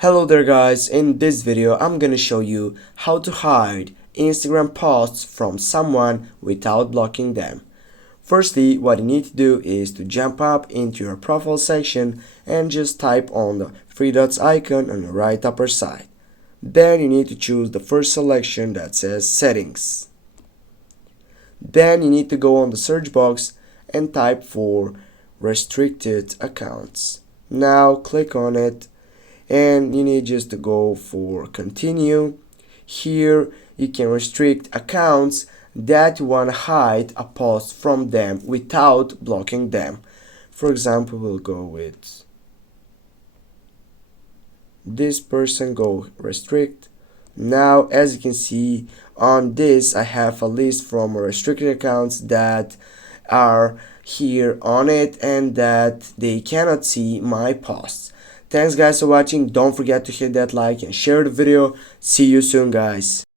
Hello there guys, in this video I'm gonna show you how to hide Instagram posts from someone without blocking them. Firstly, what you need to do is to jump up into your profile section and just type on the three dots icon on the right upper side. Then you need to choose the first selection that says settings. Then you need to go on the search box and type for restricted accounts. Now click on it and you need just to go for continue. Here you can restrict accounts that you want to hide a post from them without blocking them. For example, we'll go with this person, go restrict. Now as you can see on this, I have a list from restricted accounts that are here on it and that they cannot see my posts. Thanks guys for watching. Don't forget to hit that like and share the video. See you soon guys.